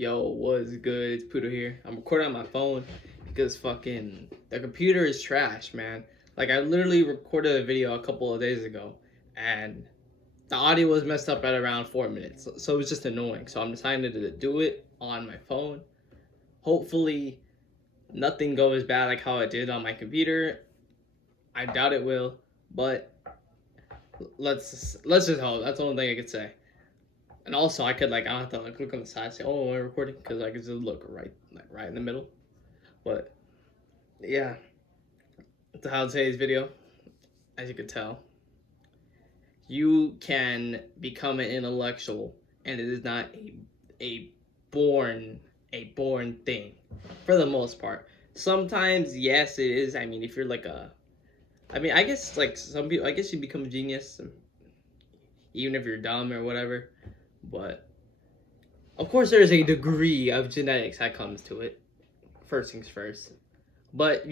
Yo, what's good? It's Poodle here. I'm recording on my phone because fucking the computer is trash, man. Like I literally recorded a video a couple of days ago and the audio was messed up at around 4 minutes. So it was just annoying. So I'm deciding to do it on my phone. Hopefully nothing goes bad like how it did on my computer. I doubt it will, but let's just hope. That's the only thing I could say. And also, I don't have to look on the side and say, "Oh, am I recording?" Because I can just look right in the middle. But yeah, that's how today's video. As you can tell, you can become an intellectual, and it is not a born thing, for the most part. Sometimes, yes, it is. I mean, if you're I guess like some people, I guess you become a genius, even if you're dumb or whatever. But of course, there is a degree of genetics that comes to it. First things first. But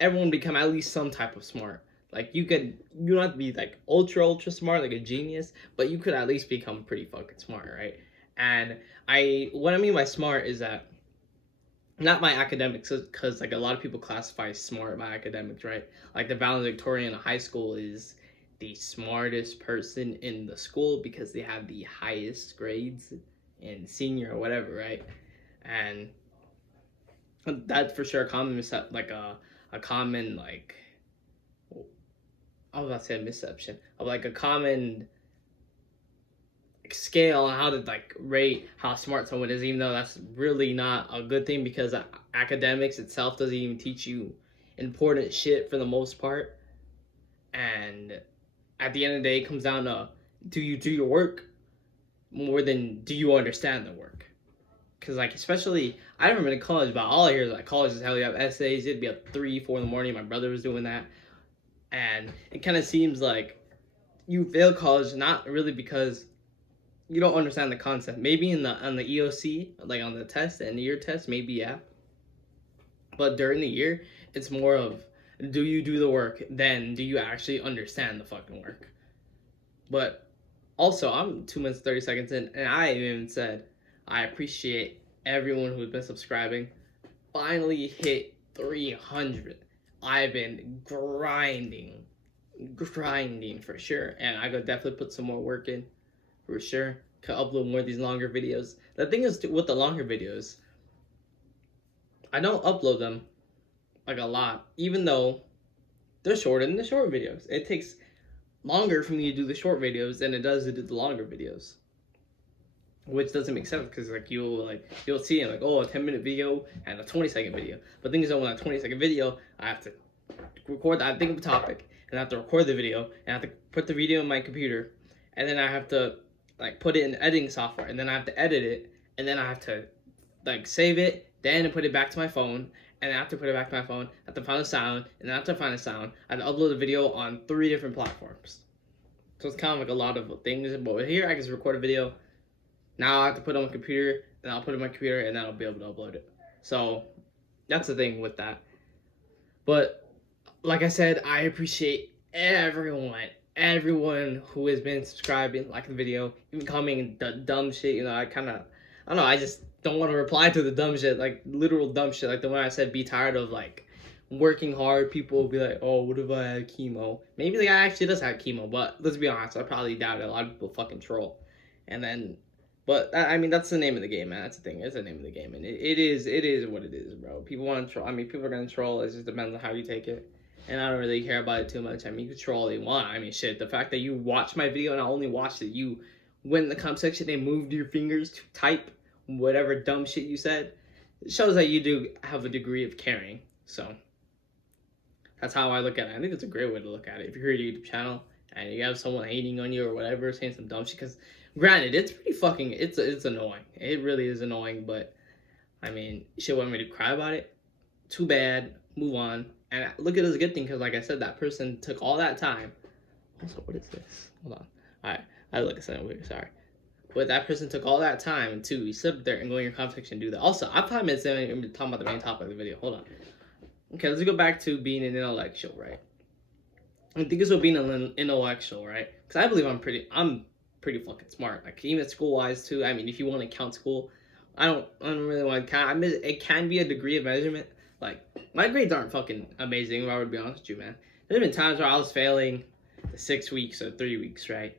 everyone become at least some type of smart. Like you don't have to be like ultra smart, like a genius, but you could at least become pretty fucking smart, right? And what I mean by smart is that not my academics, because like a lot of people classify smart by academics, right? Like the valedictorian in high school is the smartest person in the school because they have the highest grades in senior or whatever, right? And that's for sure a common a common like I was about to say a misception of like a common scale on how to like rate how smart someone is, even though that's really not a good thing because academics itself doesn't even teach you important shit for the most part. And at the end of the day, it comes down to, do you do your work more than do you understand the work? Because like especially I remember in college, but all I hear is like college is how you have essays. It'd be at 3, 4 in the morning. My brother was doing that, and it kind of seems like you fail college not really because you don't understand the concept. Maybe on the EOC, like on the test, the end of year test, maybe yeah. But during the year, it's more of, do you do the work? Then do you actually understand the fucking work? But also, I'm 2 minutes 30 seconds in, and I even said I appreciate everyone who's been subscribing. Finally hit 300. I've been grinding for sure, and I could definitely put some more work in for sure. Could upload more of these longer videos. The thing is with the longer videos, I don't upload them like a lot, even though they're shorter than the short videos. It takes longer for me to do the short videos than it does to do the longer videos, which doesn't make sense because like you'll see it like, oh, a 10-minute video and a 20-second video. But things are, when a 20-second video, I have to record that, I think of a topic, and I have to record the video, and I have to put the video in my computer, and then I have to like put it in editing software, and then I have to edit it, and then I have to like save it, then put it back to my phone, and after put it back to my phone, I have to find a sound, and then after I find a sound, I have to upload a video on 3 different platforms. So it's kind of like a lot of things, but here I can just record a video. Now I have to put it on my computer, and I'll put it on my computer, and then I'll be able to upload it. So that's the thing with that. But like I said, I appreciate everyone who has been subscribing, liking the video, even commenting the dumb shit. You know, I don't know, I just don't want to reply to the dumb shit, like literal dumb shit, like the one I said, be tired of like working hard. People will be like, oh, what if I had chemo? Maybe the guy actually does have chemo, but let's be honest, I probably doubt it. A lot of people fucking troll. And then, but I mean, that's the name of the game, man. That's the thing. It's the name of the game, and it is what it is, bro. People want to troll. I mean, people are gonna troll. It just depends on how you take it. And I don't really care about it too much. I mean, you can troll all you want. I mean, shit, the fact that you watched my video and I only watched it, you went in the comment section and moved your fingers to type whatever dumb shit you said, it shows that you do have a degree of caring. So that's how I look at it. I think it's a great way to look at it. If you're a YouTube channel and you have someone hating on you or whatever, saying some dumb shit, because granted, it's pretty fucking, it's annoying. It really is annoying, but I mean, shit, want me to cry about it? Too bad. Move on. And look at it as a good thing, because like I said, that person took all that time. Also, what is this? Hold on. Alright, I look at something weird, sorry. But that person took all that time to sit up there and go in your comment section and do that. Also, I'm 5 minutes in and talking about the main topic of the video. Hold on. Okay, let's go back to being an intellectual, right? I think it's about being an intellectual, right? Because I believe I'm pretty fucking smart. Like, even school-wise, too. I mean, if you want to count school, I don't really want to count. It can be a degree of measurement. Like, my grades aren't fucking amazing, if I would be honest with you, man. There's been times where I was failing the 6 weeks or 3 weeks, right?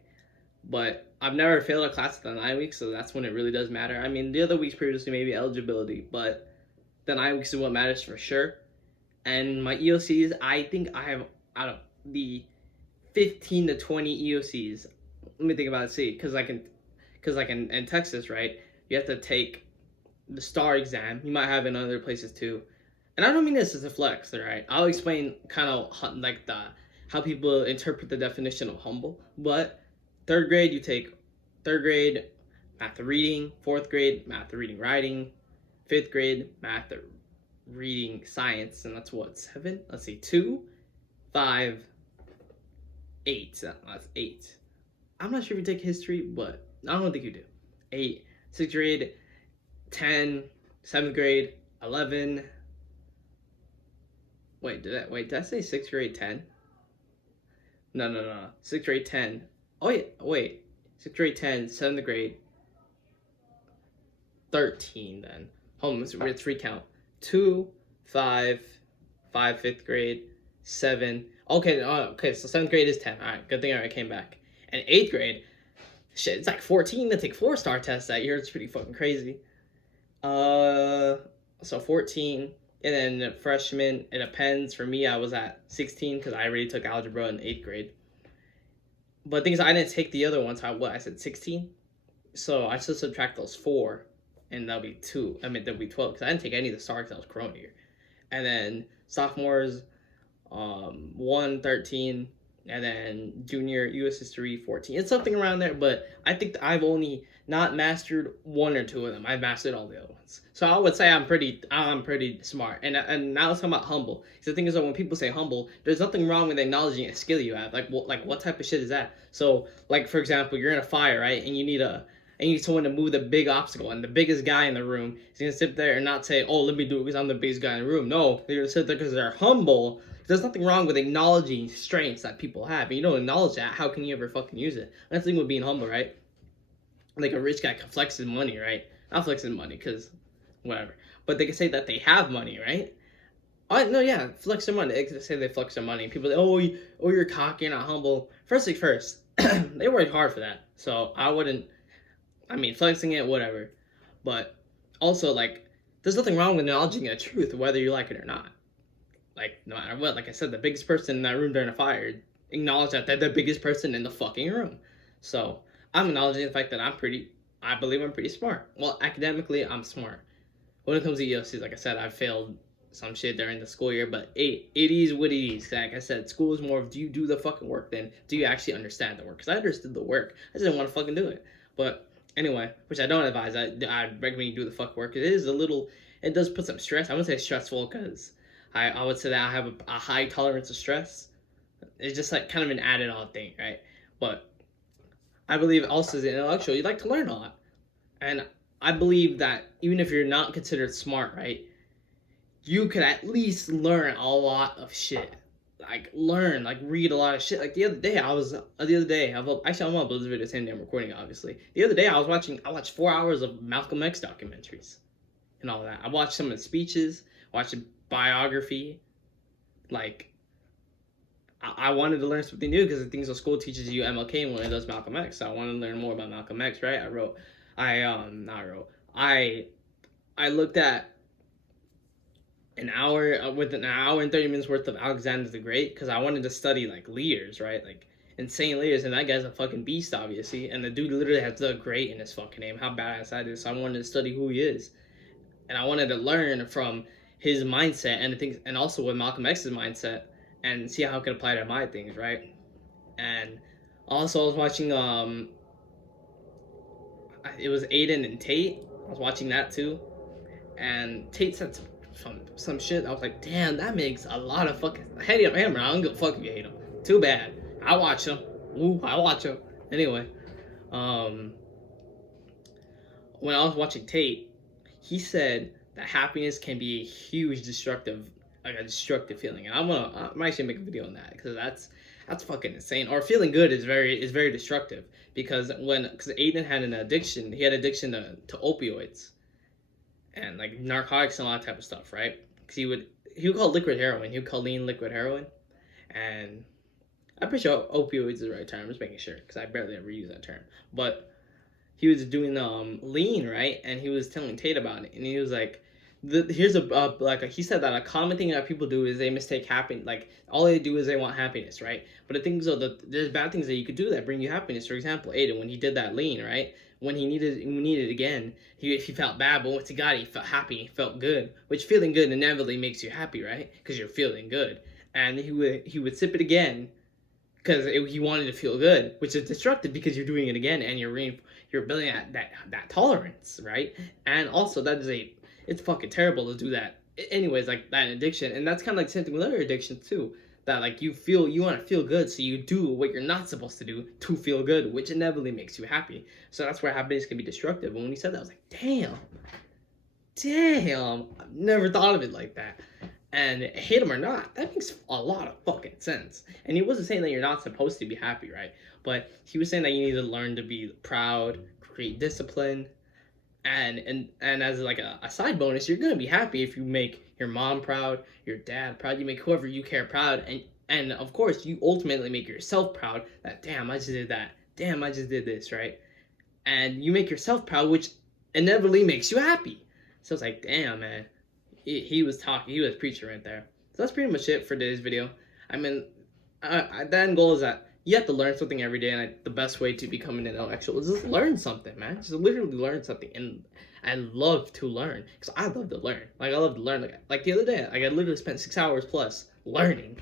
But I've never failed a class at the 9 weeks, so that's when it really does matter. I mean, the other weeks previously maybe eligibility, but the 9 weeks is what matters for sure. And my EOCs, I think I have, out of the 15 to 20 EOCs, let me think about it, see, because in Texas, right, you have to take the STAR exam. You might have it in other places too. And I don't mean this as a flex, all right? I'll explain kind of like how people interpret the definition of humble. But third grade, you take third grade math reading, fourth grade math reading writing, fifth grade math reading science, and that's what, 7? Let's see, 2, 5, 8. That's 8. I'm not sure if you take history, but I don't think you do. 8, 6th grade, 10, 7th grade, 11. Wait, did I say 6th grade 10? No. 6th grade 10. Oh yeah, wait. 6th grade 10, 7th grade 13 then. Hold on, let's recount. 2, 5, 5th grade, 7. Okay, so 7th grade is 10. Alright, good thing I came back. And 8th grade, shit, it's like 14 to take 4-star tests that year. It's pretty fucking crazy. So 14. And then freshman, it depends. For me, I was at 16 because I already took algebra in 8th grade. But the thing is, I didn't take the other ones. I said 16. So I should subtract those 4, and that'll be 2. That'll be 12 because I didn't take any of the STAR because I was Corona year. And then sophomores, 1, 13, and then junior US history 14. It's something around there, but I think I've only not mastered 1 or 2 of them. I've mastered all the other ones. So I would say I'm pretty smart. And now let's talk about humble. Because the thing is that when people say humble, there's nothing wrong with acknowledging a skill you have. Like what type of shit is that? So like for example, you're in a fire, right? And you need someone to move the big obstacle, and the biggest guy in the room is gonna sit there and not say, "Oh, let me do it because I'm the biggest guy in the room." No, they're gonna sit there because they're humble. There's nothing wrong with acknowledging strengths that people have. And you don't acknowledge that, how can you ever fucking use it? That's the thing with being humble, right? Like a rich guy can flex his money, right? Not flex his money, because whatever. But they can say that they have money, right? No, yeah, flex their money. They can say they flex their money. People say, oh, you're cocky, you're not humble. First things first, they worked hard for that. So flexing it, whatever. But also, like, there's nothing wrong with acknowledging a truth, whether you like it or not. Like, no matter what, like I said, the biggest person in that room during a fire, acknowledge that they're the biggest person in the fucking room. So, I'm acknowledging the fact that I believe I'm pretty smart. Well, academically, I'm smart. When it comes to EOCs, like I said, I failed some shit during the school year, but it is what it is. Like I said, school is more of, do you do the fucking work than do you actually understand the work? Because I understood the work. I just didn't want to fucking do it. But anyway, which I don't advise. I recommend you do the fuck work. It does put some stress. I wouldn't say stressful because I would say that I have a high tolerance of stress. It's just like kind of an added on thing, right? But I believe also as an intellectual, you like to learn a lot. And I believe that even if you're not considered smart, right, you could at least learn a lot of shit. Like read a lot of shit. Like the other day, I'm gonna upload this video the same day I'm recording it, obviously. The other day I watched 4 hours of Malcolm X documentaries and all that. I watched some of the speeches, watched a biography. Like, I wanted to learn something new because the things the school teaches you MLK when it does Malcolm X. So I wanted to learn more about Malcolm X, right? I looked at an hour and 30 minutes worth of Alexander the Great because I wanted to study like leaders, right? Like insane leaders, and that guy's a fucking beast, obviously. And the dude literally has the Great in his fucking name. How badass that is. So I wanted to study who he is, and I wanted to learn from his mindset and the things, and also with Malcolm X's mindset, and see how I could apply to my things, right? And also I was watching it was Aiden and Tate. I was watching that too, and Tate said some shit. I was like, damn, that makes a lot of fucking. I hate him. I don't give a fuck if you hate him. Too bad. I watch him. I watch him. Anyway, when I was watching Tate, he said that happiness can be a huge destructive feeling, and I'm actually make a video on that because that's fucking insane. Or feeling good is very destructive because Aiden had an addiction. He had addiction to opioids, and like narcotics and all that type of stuff, right? Because he would call liquid heroin. He would call lean liquid heroin, and I'm pretty sure opioids is the right term. I'm just making sure because I barely ever use that term. But he was doing lean, right, and he was telling Tate about it, and he was like, here's he said that a common thing that people do is they mistake happiness, like all they do is they want happiness, right? But the things are there's bad things that you could do that bring you happiness. For example, Aiden, when he did that lean, right, when he needed it again, he felt bad, but once he got it, he felt happy, he felt good, which feeling good inevitably makes you happy, right? Because you're feeling good, and he would sip it again because he wanted to feel good, which is destructive because you're doing it again and you're building that tolerance, right? And also it's fucking terrible to do that. Anyways, like that addiction, and that's kind of like same thing with other addictions too. That like you want to feel good, so you do what you're not supposed to do to feel good, which inevitably makes you happy. So that's where happiness can be destructive. And when he said that, I was like, damn, I've never thought of it like that. And hate him or not, that makes a lot of fucking sense. And he wasn't saying that you're not supposed to be happy, right? But he was saying that you need to learn to be proud, create discipline, and as like a side bonus, you're gonna be happy if you make your mom proud, your dad proud, you make whoever you care proud, and of course you ultimately make yourself proud. That damn, I just did that. Damn, I just did this, right? And you make yourself proud, which inevitably makes you happy. So it's like, damn, man. He was preaching right there. So that's pretty much it for today's video. I mean, the end goal is that you have to learn something every day, and the best way to become an intellectual is just learn something, man. Just literally learn something, and I love to learn because I love to learn. Like I love to learn. Like the other day, like I literally spent 6 hours plus learning,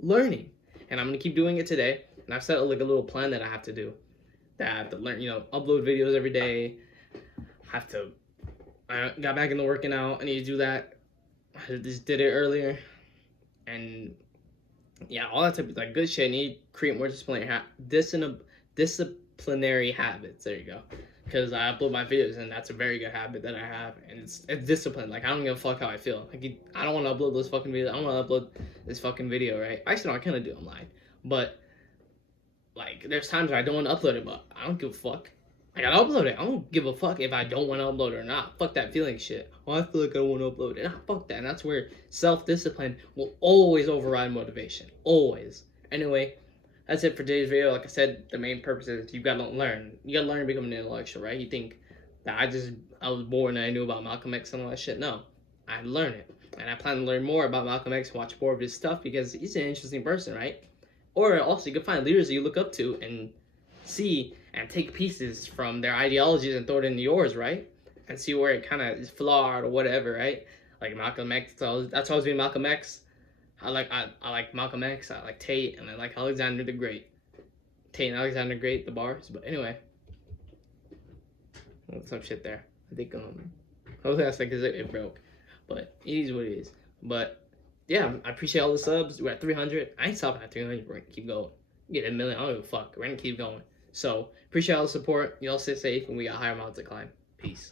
and I'm gonna keep doing it today. And I've set like a little plan that I have to do. That I have to learn, upload videos every day. I got back into working out. I need to do that. I just did it earlier. And yeah, all that type of like good shit. I need to create more disciplinary habits. There you go. Because I upload my videos, and that's a very good habit that I have. And it's discipline. Like I don't give a fuck how I feel. Like I don't want to upload this fucking video. I don't want to upload this fucking video, right? Actually, no, I kind of do. I'm lying. But like, there's times where I don't want to upload it, but I don't give a fuck. I gotta upload it. I don't give a fuck if I don't want to upload it or not. Fuck that feeling shit. Oh, I feel like I don't want to upload it. Nah, fuck that. And that's where self-discipline will always override motivation. Always. Anyway, that's it for today's video. Like I said, the main purpose is you gotta learn. You gotta learn to become an intellectual, right? You think that I was born and I knew about Malcolm X and all that shit. No. I had to learn it. And I plan to learn more about Malcolm X, watch more of his stuff because he's an interesting person, right? Or also you can find leaders that you look up to and see and take pieces from their ideologies and throw it into yours, right? And see where it kind of is flawed or whatever, right? Like Malcolm X, that's always been Malcolm X. I like Malcolm X, I like Tate, and I like Alexander the Great. Tate and Alexander the Great, the bars. But anyway, some shit there. I think hopefully that's like because it broke, but it is what it is. But yeah, I appreciate all the subs. We're at 300. I ain't stopping at 300. We're gonna keep going. Get a million. I don't give a fuck. We're gonna keep going. So appreciate all the support. Y'all stay safe, and we got higher mountains to climb. Peace.